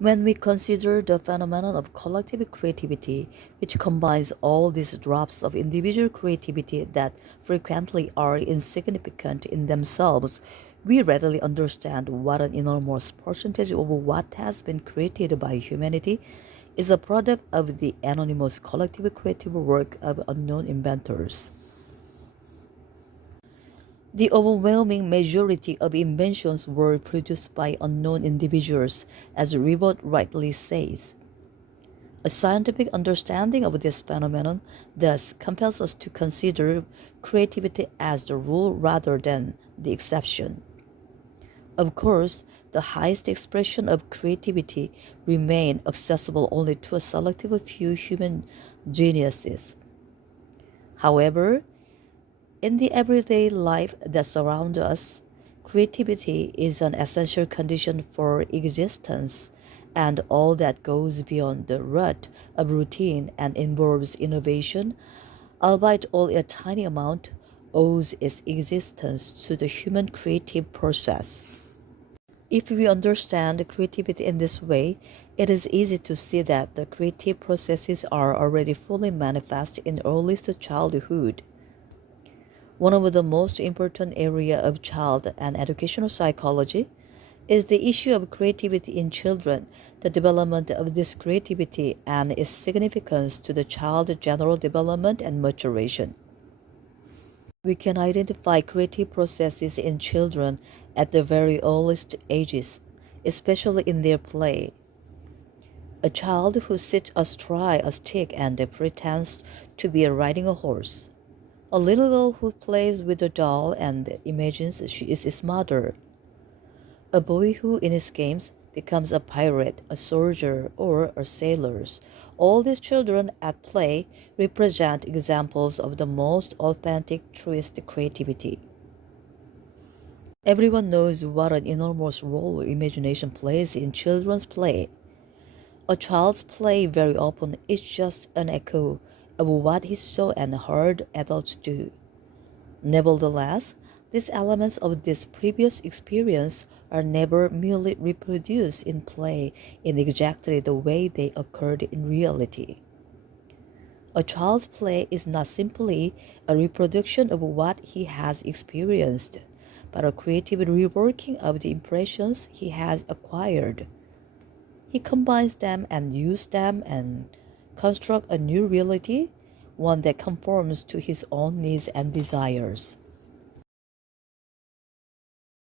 When we consider the phenomenon of collective creativity, which combines all these drops of individual creativity that frequently are insignificant in themselves, we readily understand what an enormous percentage of what has been created by humanity is a product of the anonymous collective creative work of unknown inventors. The overwhelming majority of inventions were produced by unknown individuals, as Ribot rightly says. A scientific understanding of this phenomenon thus compels us to consider creativity as the rule rather than the exception. Of course, the highest expression of creativity remain accessible only to a selective few human geniuses. However, in the everyday life that surrounds us, creativity is an essential condition for existence, and all that goes beyond the rut of routine and involves innovation, albeit only a tiny amount, owes its existence to the human creative process. If we understand creativity in this way, it is easy to see that the creative processes are already fully manifest in earliest childhood. One of the most important area of child and educational psychology is the issue of creativity in children, the development of this creativity and its significance to the child's general development and maturation. We can identify creative processes in children at the very earliest ages, especially in their play. A child who sits astride a stick and pretends to be riding a horse. A little girl who plays with a doll and imagines she is its mother. A boy who in his games becomes a pirate, a soldier, or a sailor. All these children at play represent examples of the most authentic, truest creativity. Everyone knows what an enormous role imagination plays in children's play. A child's play very often is just an echo of what he saw and heard adults do. Nevertheless, these elements of this previous experience are never merely reproduced in play in exactly the way they occurred in reality. A child's play is not simply a reproduction of what he has experienced, but a creative reworking of the impressions he has acquired. He combines them and uses them and constructs a new reality, one that conforms to his own needs and desires.